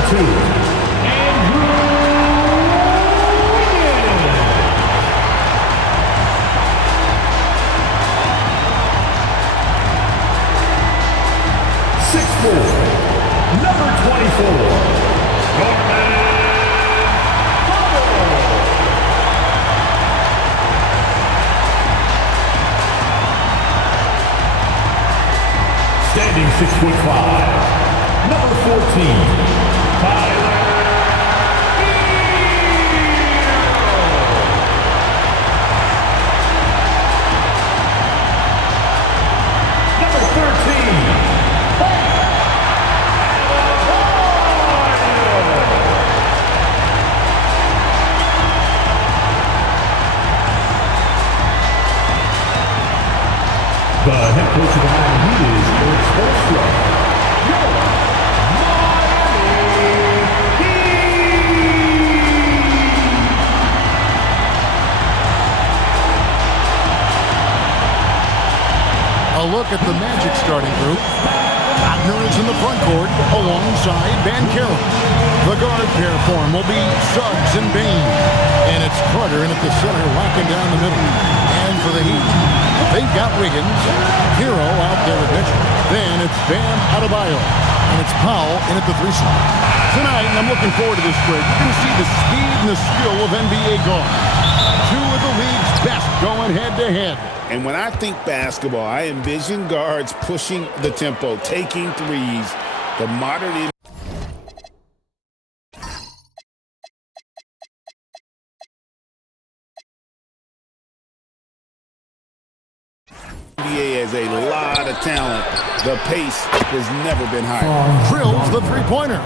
32, Andrew Wiggins. 6'4", number 24, Norman Powell. Standing 6'5", number 14, Tyler Hero. Number 13, the head coach of the Miami Heat is Erik Spoelstra. Your Miami Heat. A look at the Magic starting group. Wagner is in the front court alongside Banchero. The guard pair form will be Suggs and Bane. And it's Carter in at the center, locking down the middle. And for the Heat, they've got Wiggins, Hero out there with Mitchell. Then it's Bam Adebayo, and it's Powell in at the 3 slot. Tonight, and I'm looking forward to this break, you're going to see the speed and the skill of NBA guards. Two of the league's best going head-to-head. And when I think basketball, I envision guards pushing the tempo, taking threes, the modern NBA has a lot of talent. The pace has never been higher. Drills the three-pointer.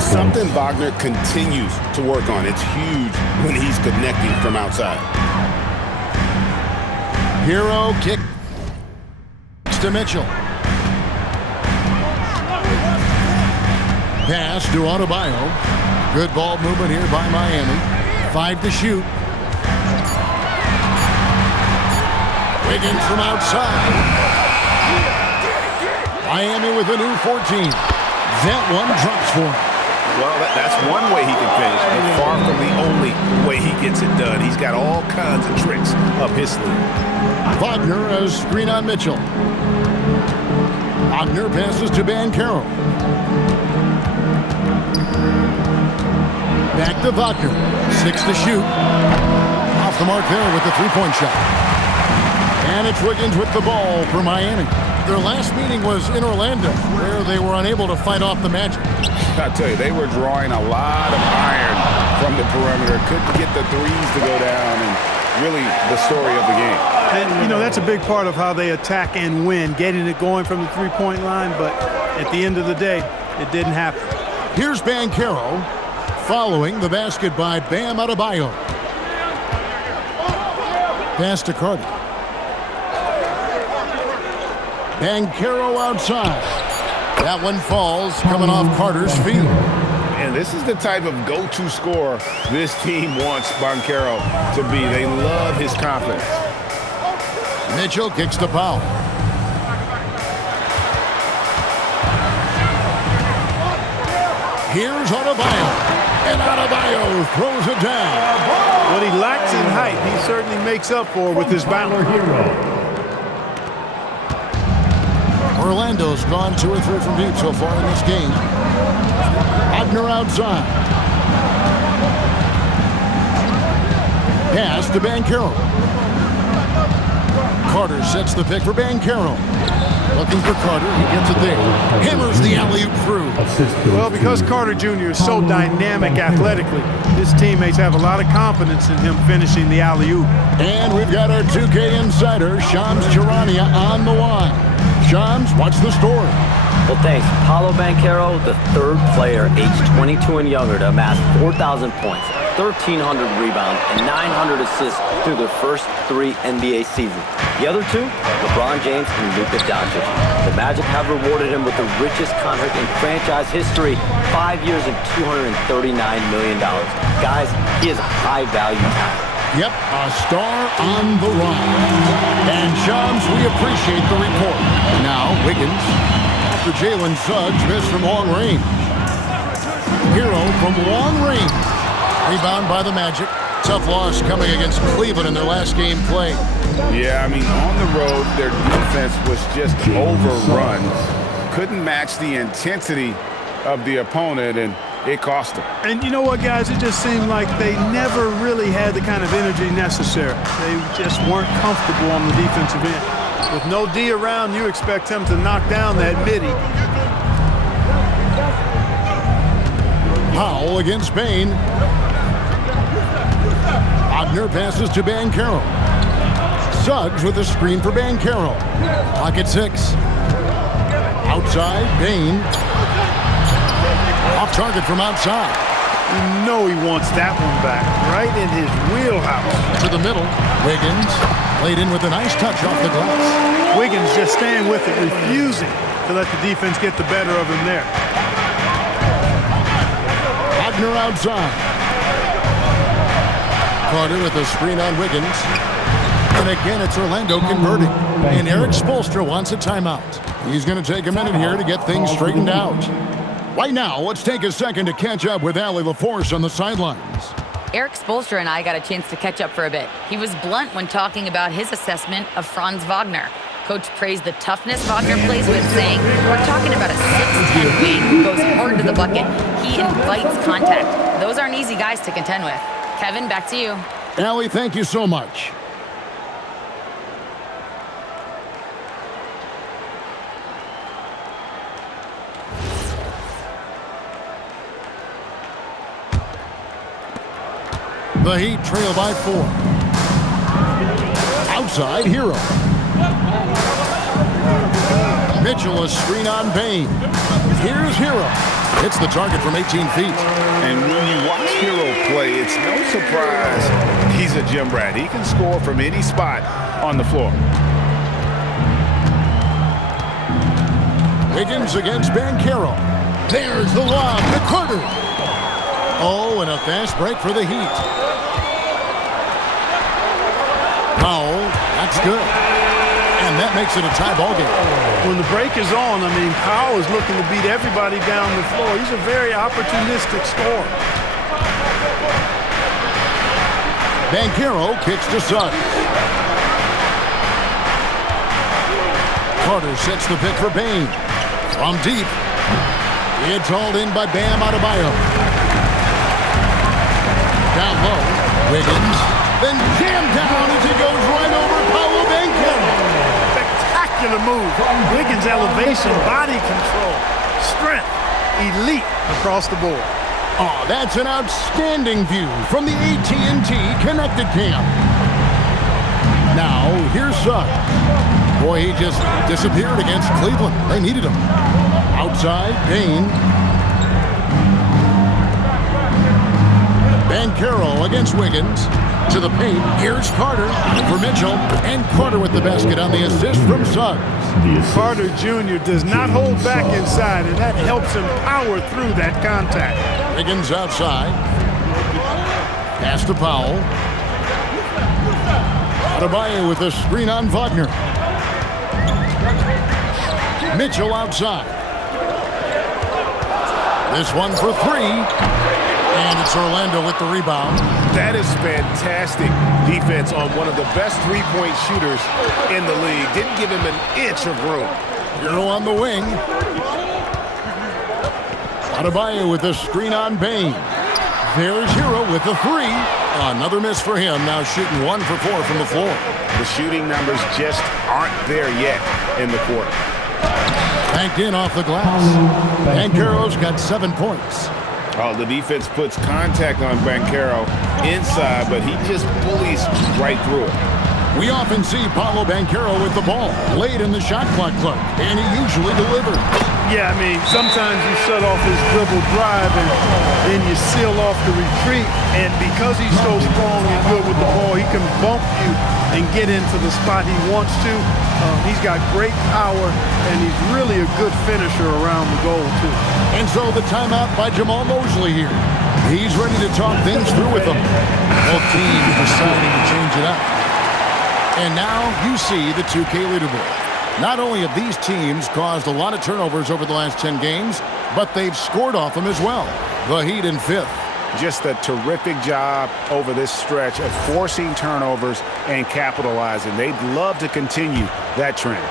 Something Wagner continues to work on. It's huge when he's connecting from outside. Hero kicks to Mitchell. Pass to Adebayo. Good ball movement here by Miami. 5 to shoot. Wiggins from outside. Miami with a new 14. That one drops for him. Well, that's one way he can finish, but far from the only way he gets it done. He's got all kinds of tricks up his sleeve. Wagner a screen on Mitchell. Wagner passes to Banchero. Back to Wagner. 6 to shoot. Off the mark there with the three-point shot. And it's Wiggins with the ball for Miami. Their last meeting was in Orlando, where they were unable to fight off the Magic. I tell you, they were drawing a lot of iron from the perimeter. Couldn't get the threes to go down, and really the story of the game. And, you know, that's a big part of how they attack and win, getting it going from the three-point line, but at the end of the day, it didn't happen. Here's Banchero, following the basket by Bam Adebayo. Pass to Carter. Banchero outside. That one falls, coming off Carter's feet. And this is the type of go-to scorer this team wants Banchero to be. They love his confidence. Mitchell kicks to Powell. Here's Adebayo. And Adebayo throws it down. What he lacks in height, he certainly makes up for with his bounce. Orlando's gone 2 or 3 from deep so far in this game. Wagner outside. Pass to Banchero. Carter sets the pick for Banchero. Looking for Carter. He gets it there. Hammers the alley-oop through. Well, because Carter Jr. is so dynamic athletically, his teammates have a lot of confidence in him finishing the alley-oop. And we've got our 2K insider, Shams Charania, on the line. Shams, what's the story? Well, thanks. Paolo Banchero, the third player aged 22 and younger to amass 4,000 points, 1,300 rebounds, and 900 assists through their first 3 NBA seasons. The other 2, LeBron James and Luka Doncic. The Magic have rewarded him with the richest contract in franchise history, 5 years and $239 million. Guys, he is a high-value talent. Yep, a star on the run. And Shams, we appreciate the report. Now, Wiggins, after Jalen Suggs missed from long range. Here's from long range. Rebound by the Magic. Tough loss coming against Cleveland in their last game played. Yeah, I mean, on the road, their defense was just overrun. Couldn't match the intensity of the opponent, and it cost them. And you know what, guys? It just seemed like they never really had the kind of energy necessary. They just weren't comfortable on the defensive end. With no D around, you expect him to knock down that midi. Powell against Bain. Wagner passes to Banchero. Suggs with a screen for Banchero. Pocket 6. Outside, Bain. Off target from outside. You know he wants that one back, right in his wheelhouse. To the middle, Wiggins laid in with a nice touch off the glass. Wiggins just staying with it, refusing to let the defense get the better of him there. Wagner outside. Carter with a screen on Wiggins. And again, it's Orlando converting. And Eric Spoelstra wants a timeout. He's going to take a minute here to get things straightened out. Right now, let's take a second to catch up with Allie LaForce on the sidelines. Eric Spoelstra and I got a chance to catch up for a bit. He was blunt when talking about his assessment of Franz Wagner. Coach praised the toughness Wagner plays with, saying, "We're talking about a 6'10" wing who goes hard to the bucket. He invites contact. Those aren't easy guys to contend with." Kevin, back to you. Allie, thank you so much. The Heat trail by 4. Outside, Hero. Mitchell, a screen on Bain. Here's Hero. Hits the target from 18 feet. And when you watch Hero play, it's no surprise he's a gym rat. He can score from any spot on the floor. Wiggins against Banchero. There's the lob to Carter. Oh, and a fast break for the Heat. Powell, that's good. And that makes it a tie ball game. When the break is on, I mean, Powell is looking to beat everybody down the floor. He's a very opportunistic scorer. Banchero kicks to Suggs. Carter sets the pick for Bain. From deep. It's hauled in by Bam Adebayo. Down low. Wiggins. Then jammed down as he goes right over Paolo Banchero. Spectacular move. Wiggins' elevation, body control, strength, elite across the board. Oh, that's an outstanding view from the AT&T Connected Cam. Now, here's Suggs. Boy, he just disappeared against Cleveland. They needed him. Outside, Bain. Banchero against Wiggins. To the paint. Here's Carter for Mitchell. And Carter with the basket on the assist from Suggs. Carter Jr. does not hold back inside, and that helps him power through that contact. Wiggins outside. Pass to Powell. Adebayo with a screen on Wagner. Mitchell outside. This one for 3. And it's Orlando with the rebound. That is fantastic defense on one of the best three-point shooters in the league. Didn't give him an inch of room. Hero on the wing. Adebayo with a screen on Bain. There's Hero with the 3. Another miss for him. Now shooting 1 for 4 from the floor. The shooting numbers just aren't there yet in the quarter. Banked in off the glass. Banchero's got 7 points. Oh, the defense puts contact on Banchero inside, but he just bullies right through it. We often see Paolo Banchero with the ball late in the shot clock clock, and he usually delivers. Yeah, I mean, sometimes you shut off his dribble drive and then you seal off the retreat. And because he's so strong and good with the ball, he can bump you and get into the spot he wants to. He's got great power, and he's really a good finisher around the goal, too. And so the timeout by Jamal Mosley here. He's ready to talk things through with them. Both teams deciding to change it up. And now you see the 2K leaderboard. Not only have these teams caused a lot of turnovers over the last 10 games, but they've scored off them as well. The Heat in 5th. Just a terrific job over this stretch of forcing turnovers and capitalizing. They'd love to continue that trend.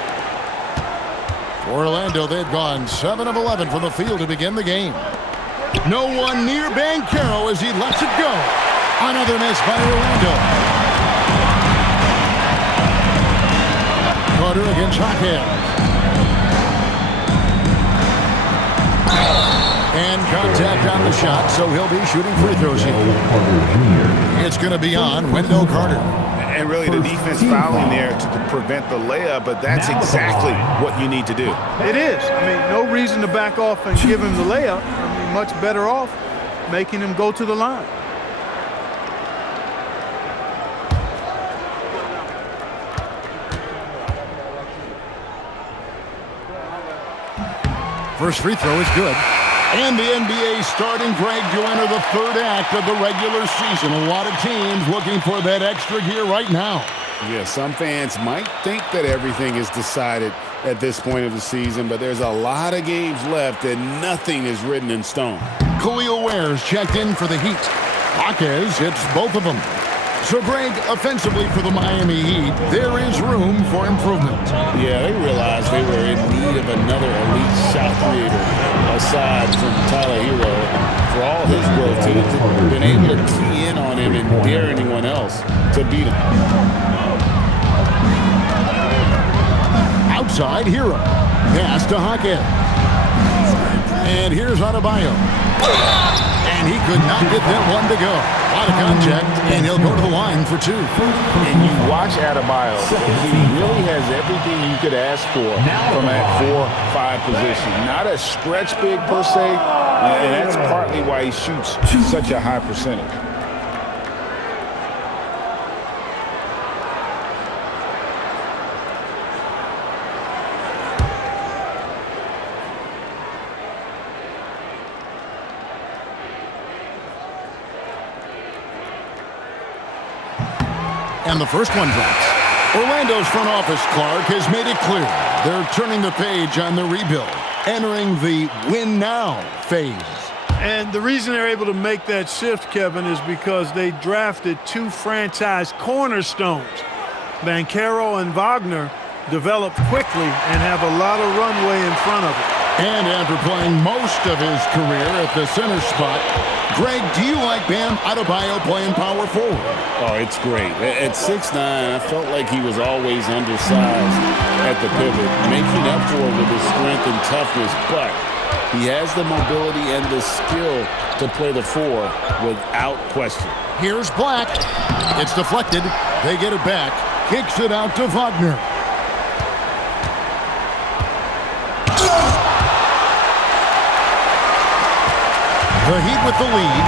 For Orlando, they've gone 7 of 11 from the field to begin the game. No one near Banchero as he lets it go. Another miss by Orlando. Carter against Jaquez. And contact on the shot, so he'll be shooting free throws here. It's going to be on Wendell Carter. And really the defense fouling there to prevent the layup, but that's exactly what you need to do. It is. I mean, no reason to back off and give him the layup. I mean, much better off making him go to the line. First free throw is good. And the NBA starting, Greg, to enter the third act of the regular season. A lot of teams looking for that extra gear right now. Yeah, some fans might think that everything is decided at this point of the season, but there's a lot of games left and nothing is written in stone. Khalil Ware's checked in for the Heat. Jaquez hits both of them. So, Greg, offensively for the Miami Heat, there is room for improvement. Yeah, they realized they were in need of another elite shot creator aside from Tyler Hero. For all his growth, he's been able to key in on him and dare anyone else to beat him. Outside, Hero. Pass to Jaquez. And here's Adebayo. And he could not get that one to go. A lot of contact, and he'll go to the line for 2. And you watch Adebayo. He really has everything you could ask for from that 4-5 position. Not a stretch big per se, and that's partly why he shoots such a high percentage. And the first one drops. Orlando's front office, Clark, has made it clear they're turning the page on the rebuild, entering the win-now phase. And the reason they're able to make that shift, Kevin, is because they drafted 2 franchise cornerstones. Banchero and Wagner developed quickly and have a lot of runway in front of it. And after playing most of his career at the center spot, Greg, do you like Bam Adebayo playing power forward? Oh, it's great. At 6'9", I felt like he was always undersized at the pivot, making up for it with his strength and toughness, but he has the mobility and the skill to play the 4 without question. Here's Black. It's deflected. They get it back. Kicks it out to Wagner. The Heat with the lead.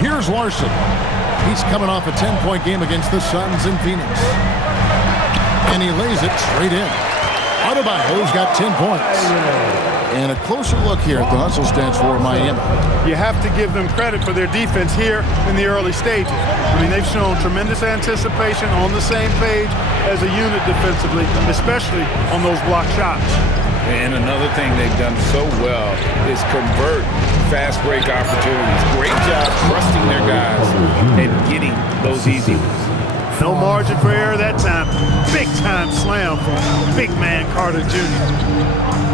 Here's Larson. He's coming off a 10-point game against the Suns in Phoenix. And he lays it straight in. Adebayo's got 10 points. And a closer look here at the hustle stats for Miami. You have to give them credit for their defense here in the early stages. I mean, they've shown tremendous anticipation, on the same page as a unit defensively, especially on those block shots. And another thing they've done so well is convert fast break opportunities. Great job trusting their guys and getting those easy ones. No margin for error that time. Big time slam from big man Carter Jr.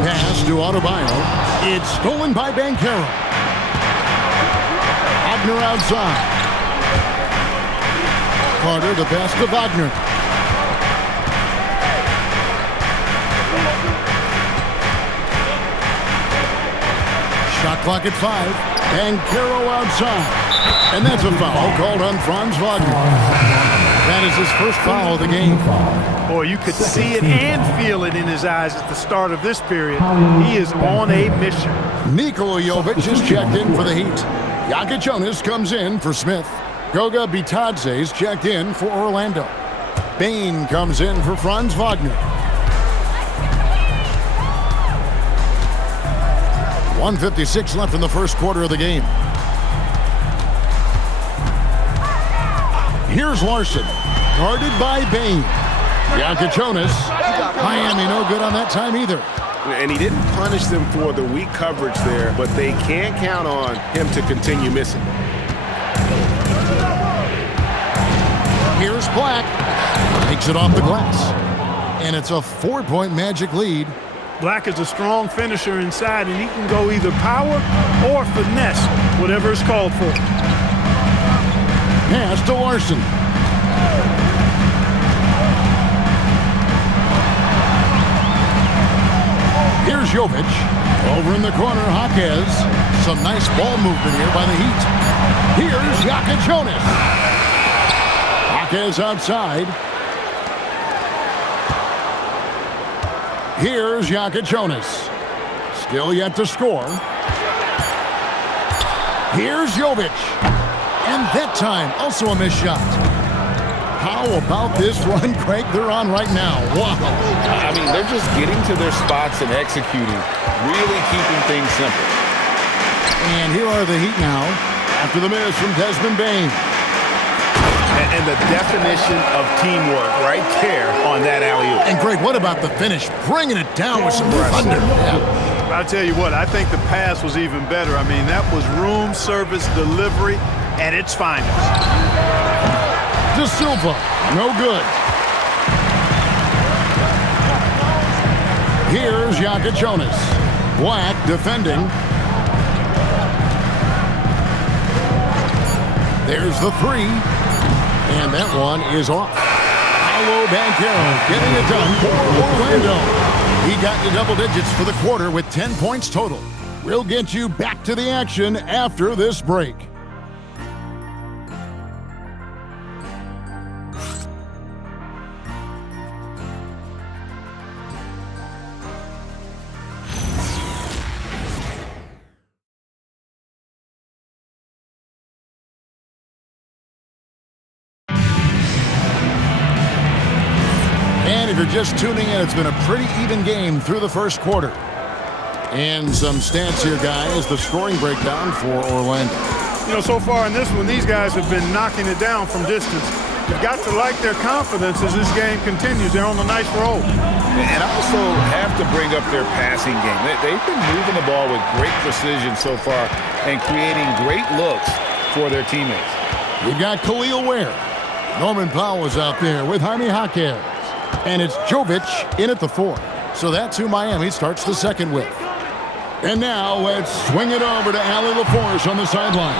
Pass to Adebayo. It's stolen by Banchero. Wagner outside. Carter the pass to Wagner. Shot clock at 5. Banchero outside. And that's a foul called on Franz Wagner. That is his first foul of the game. Boy, you could see it and feel it in his eyes at the start of this period. He is on a mission. Nikola Jovic is checked in for the Heat. Jokic Jonas comes in for Smith. Goga Bitadze is checked in for Orlando. Bane comes in for Franz Wagner. 1:56 left in the first quarter of the game. Here's Larson. Guarded by Bain. Iacochonis. Miami no good on that time either. And he didn't punish them for the weak coverage there, but they can't count on him to continue missing. Here's Black. Takes it off the glass. And it's a 4-point Magic lead. Black is a strong finisher inside, and he can go either power or finesse, whatever is called for. Pass to Larson. Here's Jovic. Over in the corner, Jaquez. Some nice ball movement here by the Heat. Here's Iacochonis. Jaquez outside. Here's Iacochonis. Still yet to score. Here's Jovic. And that time, also a missed shot. How about this run, Craig, they're on right now? Wow. I mean, they're just getting to their spots and executing, really keeping things simple. And here are the Heat now, after the miss from Desmond Bain. And the definition of teamwork right there on that alley-oop. And Greg, what about the finish? Bringing it down with some thunder. Yeah. I'll tell you what, I think the pass was even better. I mean, that was room service delivery at its finest. De Silva, no good. Here's Iacochonis. Black defending. There's the three. And that one is off. Paolo Banchero getting it done for Orlando. He got you double digits for the quarter with 10 points total. We'll get you back to the action after this break. If you're just tuning in, it's been a pretty even game through the first quarter. And some stats here, guys, the scoring breakdown for Orlando. You know, so far in this one, these guys have been knocking it down from distance. You've got to like their confidence as this game continues. They're on a nice roll. And also have to bring up their passing game. They've been moving the ball with great precision so far and creating great looks for their teammates. We've got Khalil Ware. Norman Powell is out there with Jaime Jaquez. And it's Jovic in at the 4. So that's who Miami starts the second with. And now let's swing it over to Allie LaForce on the sideline.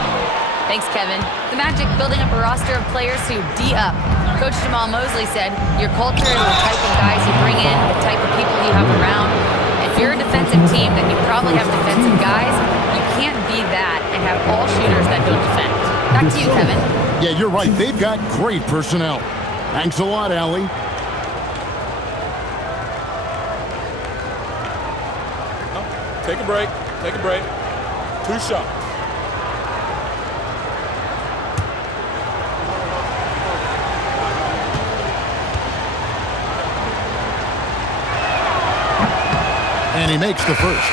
Thanks, Kevin. The Magic building up a roster of players who D up. Coach Jamal Mosley said, your culture is the type of guys you bring in, the type of people you have around. If you're a defensive team, then you probably have defensive guys. You can't be that and have all shooters that don't defend. Back to you, Kevin. Yeah, you're right. They've got great personnel. Thanks a lot, Allie. Take a break. Take a break. 2 shots. And he makes the first.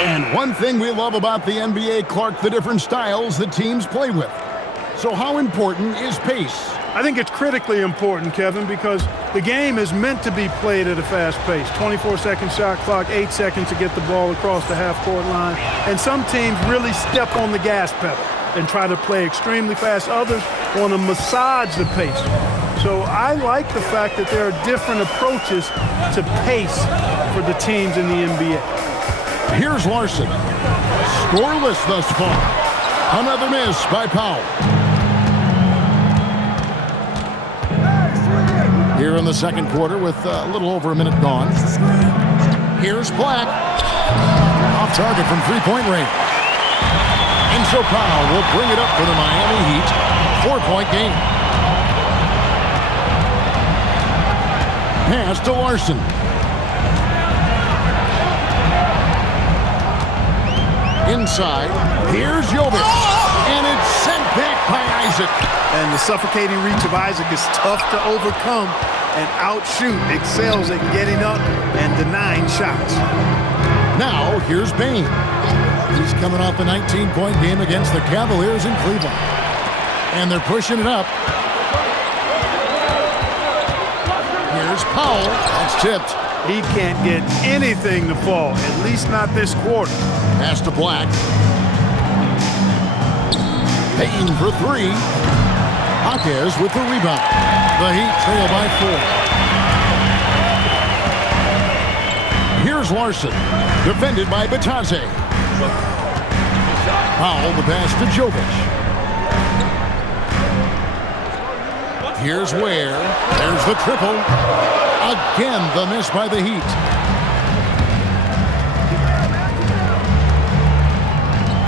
And one thing we love about the NBA, Clark, the different styles that teams play with. So how important is pace? I think it's critically important, Kevin, because the game is meant to be played at a fast pace. 24-second shot clock, 8 seconds to get the ball across the half-court line. And some teams really step on the gas pedal and try to play extremely fast. Others want to massage the pace. So I like the fact that there are different approaches to pace for the teams in the NBA. Here's Larson. Scoreless thus far. Another miss by Powell. Here in the second quarter with a little over a minute gone. Here's Black. Off target from three-point range. And so Powell will bring it up for the Miami Heat. 4-point game. Pass to Larson. Inside. Here's Jovic. And it's sent back by Isaac. And the suffocating reach of Isaac is tough to overcome and outshoot. Excels at getting up and denying shots. Now, here's Bain. He's coming off a 19-point game against the Cavaliers in Cleveland. And they're pushing it up. Here's Powell. That's tipped. He can't get anything to fall, at least not this quarter. Pass to Black. Payton for three. Jaquez with the rebound. The Heat trail by 4. Here's Larson. Defended by Batadze. Powell the pass to Jovic. Here's Ware. There's the triple. Again, the miss by the Heat.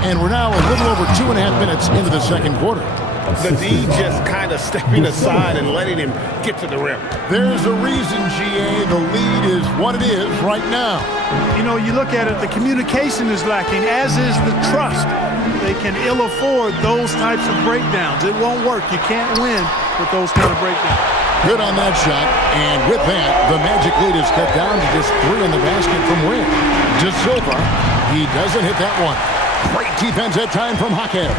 And we're now a little over 2.5 minutes into the second quarter. The D just kind of stepping aside and letting him get to the rim. There's a reason, GA, the lead is what it is right now. You know, you look at it, the communication is lacking, as is the trust. They can ill afford those types of breakdowns. It won't work. You can't win with those kind of breakdowns. Good on that shot, and with that, the Magic lead is cut down to just 3 in the basket from Ware. De Silva, he doesn't hit that one. Great defense that time from Jaquez.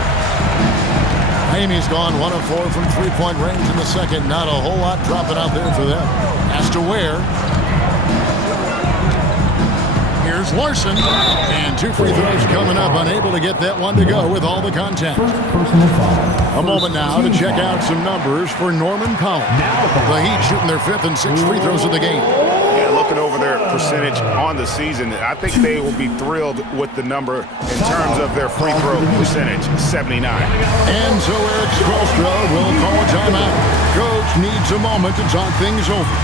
Miami's gone 1 of 4 from three-point range in the second. Not a whole lot dropping out there for them. Pass to Ware. Here's Larson. And 2 free throws coming up. Unable to get that one to go with all the contact. A moment now to check out some numbers for Norman Powell. The Heat shooting their 5th and 6th free throws of the game. Yeah, looking over their percentage on the season, I think they will be thrilled with the number in terms of their free throw percentage, 79. And so Eric Spoelstra will call a timeout. Coach needs a moment to talk things over.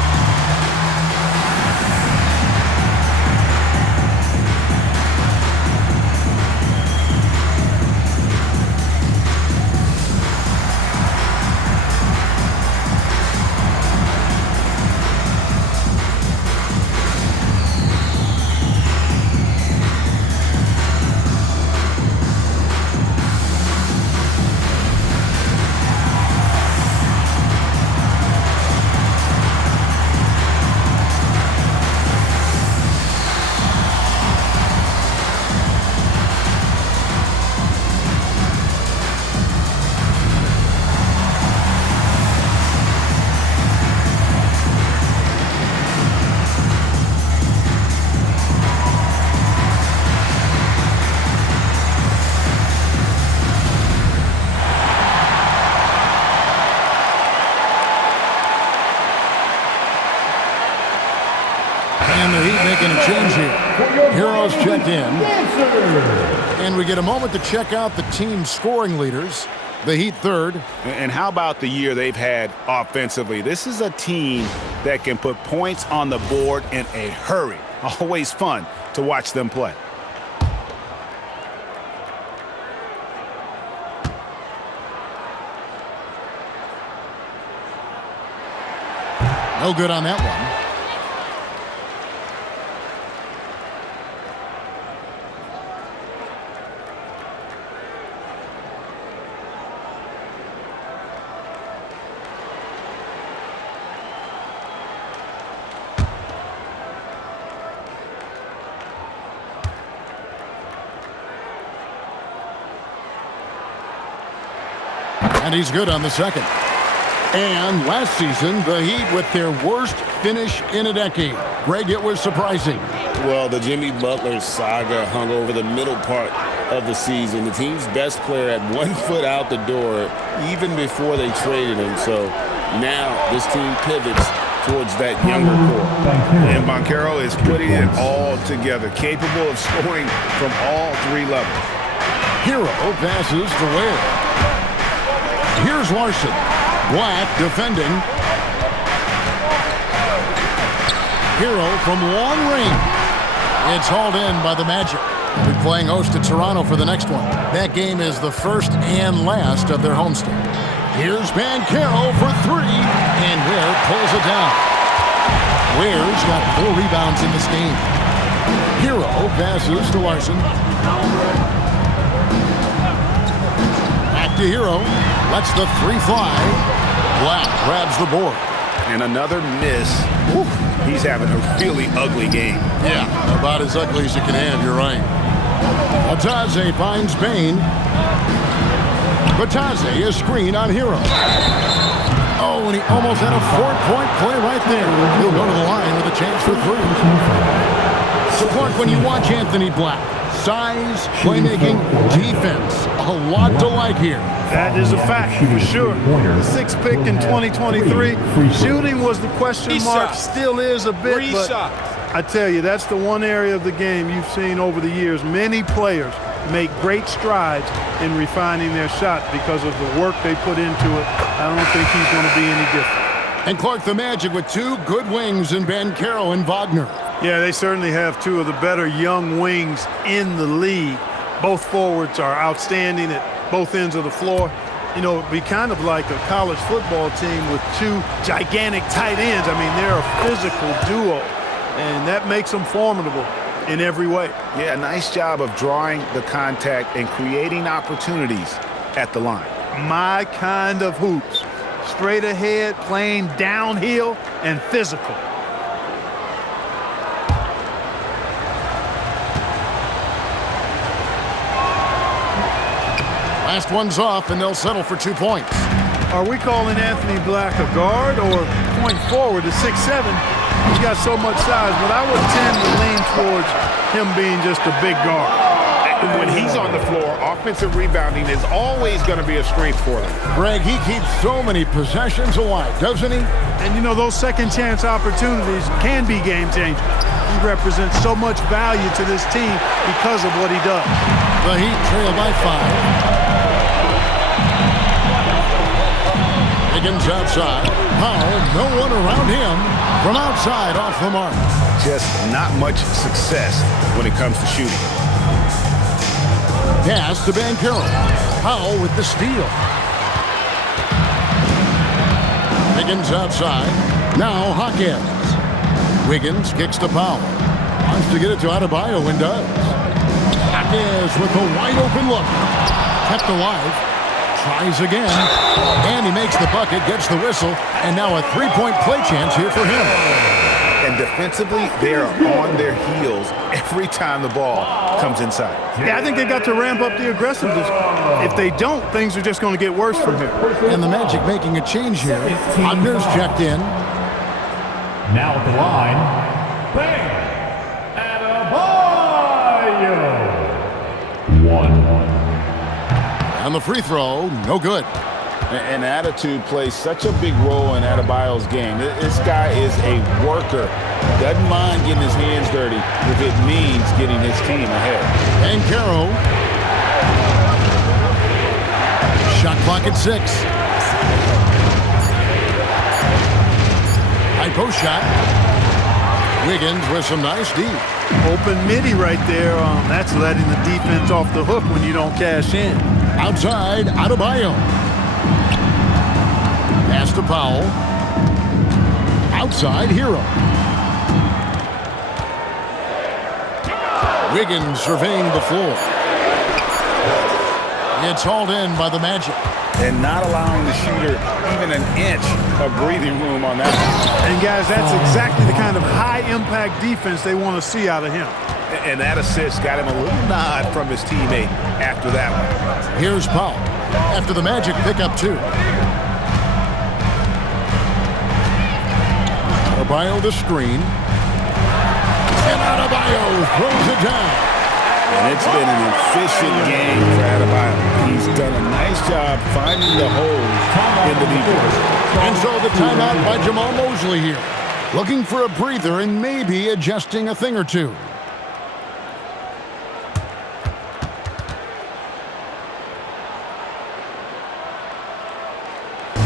And the Heat making a change here. Heroes checked in. And we get a moment to check out the team's scoring leaders. The Heat third. And how about the year they've had offensively? This is a team that can put points on the board in a hurry. Always fun to watch them play. No good on that one. And he's good on the second. And last season, the Heat with their worst finish in a decade. Greg, it was surprising. Well, the Jimmy Butler saga hung over the middle part of the season. The team's best player had 1 foot out the door even before they traded him. So now this team pivots towards that younger core. And Banchero is putting it all together, capable of scoring from all 3 levels. Hero passes to Ware. Here's Larson. Black defending. Hero from long range. It's hauled in by the Magic. They're playing host to Toronto for the next one. That game is the first and last of their homestand. Here's Banchero for 3, and Ware pulls it down. Ware's got 4 rebounds in this game. Hero passes to Larson. Back to Hero. Lets the 3 fly. Black grabs the board. And another miss. Whew. He's having a really ugly game. Yeah, about as ugly as you can have, you're right. Batadze finds Bane. Batadze is screen on Hero. Oh, and he almost had a 4-point play right there. He'll go to the line with a chance for 3. So, Clark, when you watch Anthony Black, size, playmaking, defense, a lot to like here. That is a fact, for sure. The 6th pick in 2023. Shooting was the question mark, still is a bit, but I tell you, that's the one area of the game you've seen over the years. Many players make great strides in refining their shot because of the work they put into it. I don't think he's going to be any different. And Clark, the Magic with 2 good wings in Banchero and Wagner. Yeah, they certainly have 2 of the better young wings in the league. Both forwards are outstanding at both ends of the floor. You know, it'd be kind of like a college football team with 2 gigantic tight ends. I mean, they're a physical duo, and that makes them formidable in every way. Yeah, nice job of drawing the contact and creating opportunities at the line. My kind of hoops. Straight ahead, playing downhill, and physical. Last one's off, and they'll settle for 2 points. Are we calling Anthony Black a guard or point forward to 6'7"? He's got so much size, but I would tend to lean towards him being just a big guard. When he's on the floor, offensive rebounding is always going to be a strength for them. Greg, he keeps so many possessions alive, doesn't he? And, you know, those second chance opportunities can be game changers. He represents so much value to this team because of what he does. The Heat trail by 5. Higgins outside. Powell, no one around him. From outside, off the mark. Just not much success when it comes to shooting. Pass to Banchero. Powell with the steal. Higgins outside. Now Hawkins. Wiggins kicks to Powell. Wants to get it to Adebayo and does. Hawkins with a wide open look. Kept alive. Tries again. And he makes the bucket, gets the whistle, and now a 3-point play chance here for him. And defensively, they are on their heels every time the ball comes inside. Yeah, I think they got to ramp up the aggressiveness. If they don't, things are just going to get worse from here. And the Magic making a change here. Wagner's checked in. Now at the line, Bam Adebayo. 1. And the free throw, no good. And attitude plays such a big role in Adebayo's game. This guy is a worker. Doesn't mind getting his hands dirty if it means getting his team ahead. Banchero. Shot clock at 6. High post shot. Wiggins with some nice D. Open midi right there. That's letting the defense off the hook when you don't cash in. Outside, Adebayo. Pass to Powell. Outside, Hero. Wiggins surveying the floor. It's hauled in by the Magic. And not allowing the shooter even an inch of breathing room on that. And, guys, that's exactly the kind of high-impact defense they want to see out of him. And that assist got him a little nod from his teammate after that one. Here's Powell after the Magic pick up 2. Adebayo the screen. And Adebayo throws it down. And it's been an efficient game for Adebayo. He's done a nice job finding the holes in the defense. And so the timeout by Jamal Mosley here. Looking for a breather and maybe adjusting a thing or two.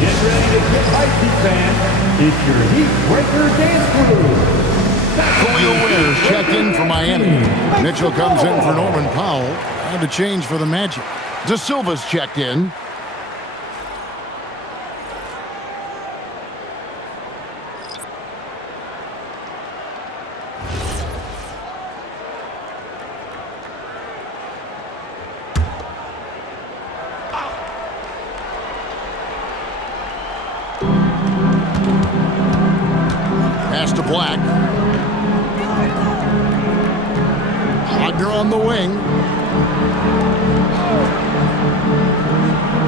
Get ready to get hyped, fans. It's your Heat Breaker Dance Crew. Khalil Winters checked in for Miami. Mitchell comes in for Norman Powell. And a change for the Magic. De Silva's checked in. Pass to Black. Wagner on the wing.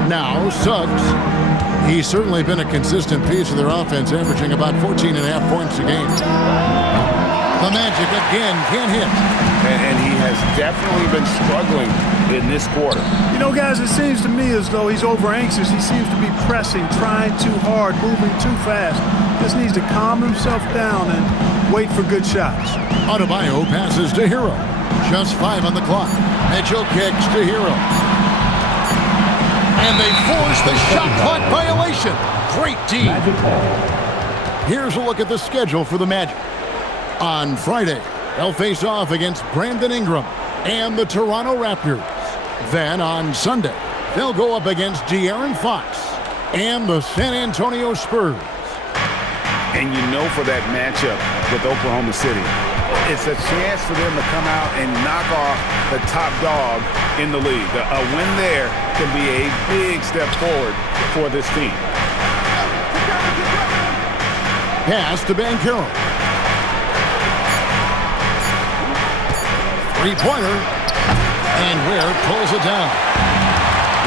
Now Suggs. He's certainly been a consistent piece of their offense, averaging about 14.5 points a game. The Magic again can't hit. And he has definitely been struggling in this quarter. You know, guys, it seems to me as though he's over anxious. He seems to be pressing, trying too hard, moving too fast. Just needs to calm himself down and wait for good shots. Adebayo passes to Hero. Just 5 on the clock. Mitchell kicks to Hero. And they force the shot clock violation. Great team. Here's a look at the schedule for the Magic. On Friday, they'll face off against Brandon Ingram and the Toronto Raptors. Then on Sunday, they'll go up against De'Aaron Fox and the San Antonio Spurs. And you know, for that matchup with Oklahoma City, it's a chance for them to come out and knock off the top dog in the league. A win there can be a big step forward for this team. Pass to Banchero. Three-pointer. And Ware pulls it down.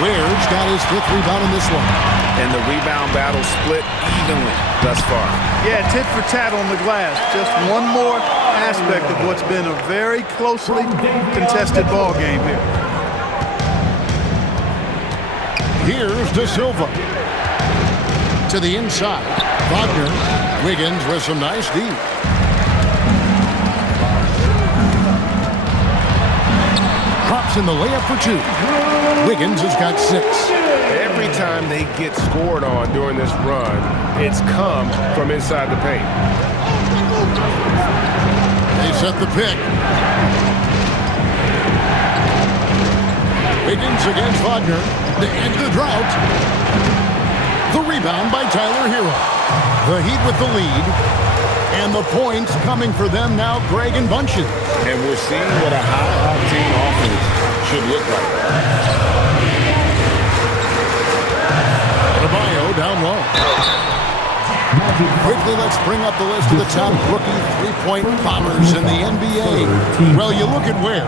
Ware's got his 5th rebound in this one. And the rebound battle split evenly thus far. Yeah, tit for tat on the glass. Just one more aspect of what's been a very closely contested ball game here. Here's De Silva. To the inside. Wagner. Wiggins with some nice D. Drops in the layup for 2. Wiggins has got 6. Every time they get scored on during this run, it's come from inside the paint. They set the pick. Wiggins against Wagner. To end the drought. The rebound by Tyler Hero. The Heat with the lead. And the points coming for them now, Greg and Bunches. And we're seeing what a high-octane offense should look like. Adebayo down low. Quickly, let's bring up the list of the top rookie three-point bombers in the NBA. Well, you look at Ware.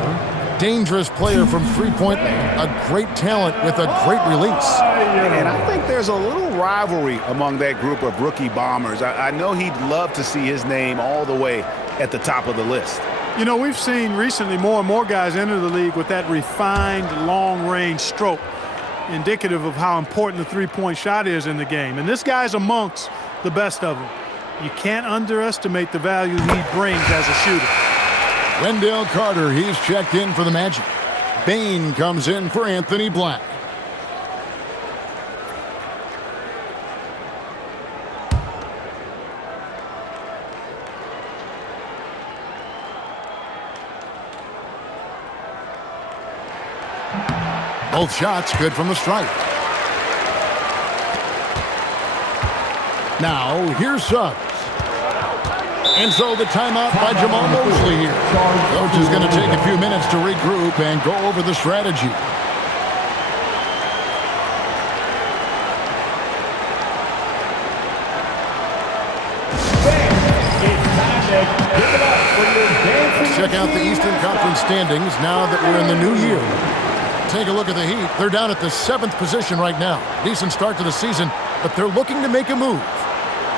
Dangerous player from three-point land. A great talent with a great release. And I think there's a little rivalry among that group of rookie bombers. I know he'd love to see his name all the way at the top of the list. You know, we've seen recently more and more guys enter the league with that refined long-range stroke, indicative of how important the three-point shot is in the game. And this guy's amongst the best of them. You can't underestimate the value he brings as a shooter. Wendell Carter, he's checked in for the Magic. Bane comes in for Anthony Black. Both shots good from the stripe. Now, here's Suggs. And so the timeout by Jamal Mosley here. Coach is going to take a few minutes to regroup and go over the strategy. Check out the Eastern Conference standings now that we're in the new year. Take a look at the Heat. They're down at the 7th position right now. Decent start to the season, but they're looking to make a move.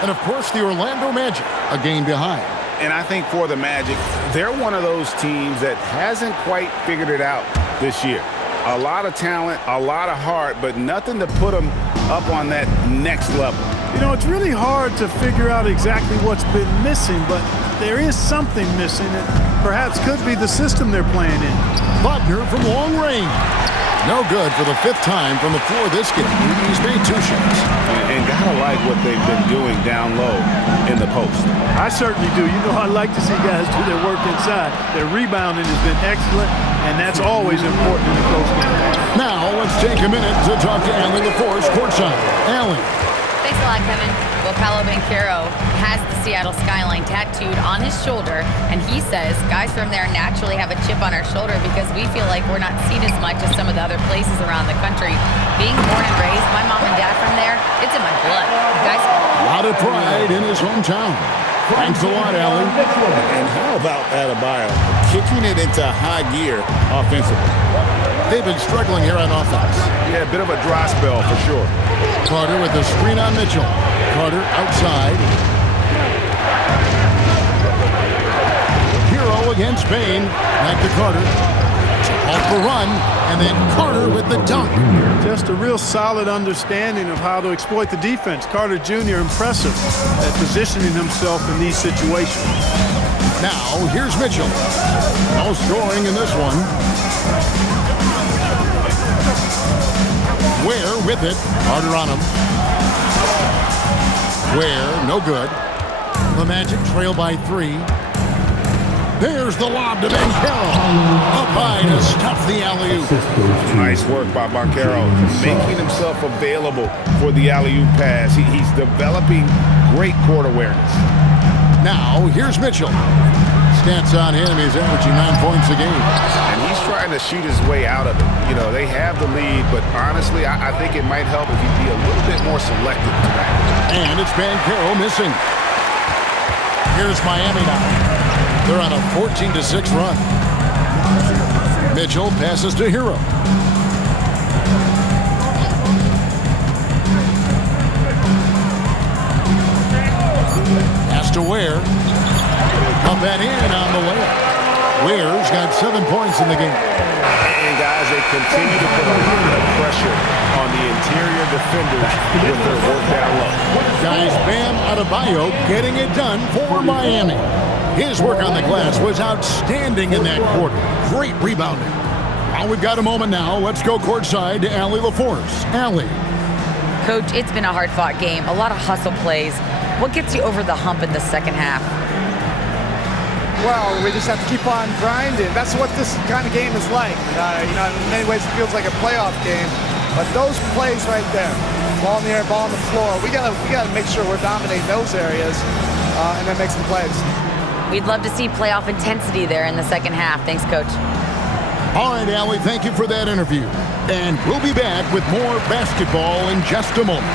And, of course, the Orlando Magic, a game behind. And I think for the Magic, they're one of those teams that hasn't quite figured it out this year. A lot of talent, a lot of heart, but nothing to put them up on that next level. You know, it's really hard to figure out exactly what's been missing, but there is something missing that perhaps could be the system they're playing in. Wagner from long range. No good for the 5th time from the floor this game. He's made 2 shots. And gotta like what they've been doing down low in the post. I certainly do. You know, I like to see guys do their work inside. Their rebounding has been excellent, and that's always important in the close game. Now, let's take a minute to talk to Allie LaForce courtside. Allie. Thanks a lot, Kevin. Well, Paolo Banchero has the Seattle skyline tattooed on his shoulder, and he says guys from there naturally have a chip on our shoulder because we feel like we're not seen as much as some of the other places around the country. Being born and raised, my mom and dad from there, it's in my blood. Guys, a lot of pride in his hometown. Thanks a lot, Allie. And how about Adebayo kicking it into high gear offensively? They've been struggling here on offense. Yeah, a bit of a dry spell for sure. Carter with the screen on Mitchell. Carter outside. Hero against Bain. Back to Carter. Off the run, and then Carter with the dunk. Just a real solid understanding of how to exploit the defense. Carter Jr. impressive at positioning himself in these situations. Now, here's Mitchell. No scoring in this one. Ware with it. Carter on him. Ware, no good. The Magic trail by 3. There's the lob to Banchero. Up high to stuff the alley-oop. Nice work by Banchero, making himself available for the alley-oop pass. He's developing great court awareness. Now, here's Mitchell. Stats on him, he's averaging 9 points a game. And he's trying to shoot his way out of it. You know, they have the lead, but honestly, I think it might help if he'd be a little bit more selective tonight. And it's Banchero missing. Here's Miami now. They're on a 14-6 run. Mitchell passes to Hero. Pass to Ware. Up and in on the layup. Ware's got 7 points in the game. And guys, they continue to put a lot of pressure on the interior defenders with their work down low. Guys, Bam Adebayo getting it done for Miami. His work on the glass was outstanding in that quarter. Great rebounding. Well, we've got a moment now. Let's go courtside to Allie LaForce. Allie. Coach, it's been a hard-fought game. A lot of hustle plays. What gets you over the hump in the second half? Well, we just have to keep on grinding. That's what this kind of game is like. In many ways it feels like a playoff game. But those plays right there, ball in the air, ball on the floor, we gotta make sure we're dominating those areas and then make some plays. We'd love to see playoff intensity there in the second half. Thanks, Coach. All right, Allie, thank you for that interview. And we'll be back with more basketball in just a moment.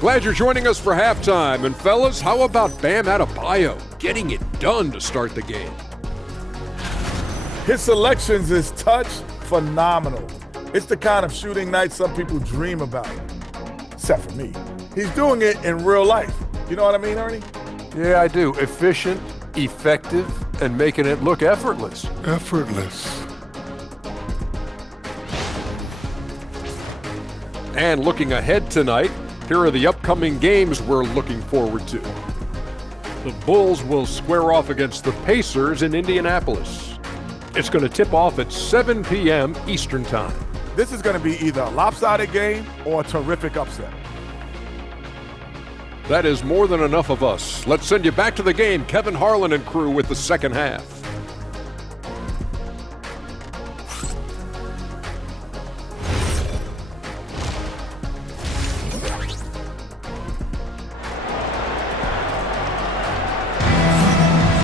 Glad you're joining us for halftime. And fellas, how about Bam Adebayo getting it done to start the game? His selections, his touch, phenomenal. It's the kind of shooting night some people dream about, except for me. He's doing it in real life. You know what I mean, Ernie? Yeah, I do. Efficient, effective, and making it look effortless. Effortless. And looking ahead tonight, here are the upcoming games we're looking forward to. The Bulls will square off against the Pacers in Indianapolis. It's going to tip off at 7 p.m. Eastern Time. This is going to be either a lopsided game or a terrific upset. That is more than enough of us. Let's send you back to the game. Kevin Harlan and crew with the second half.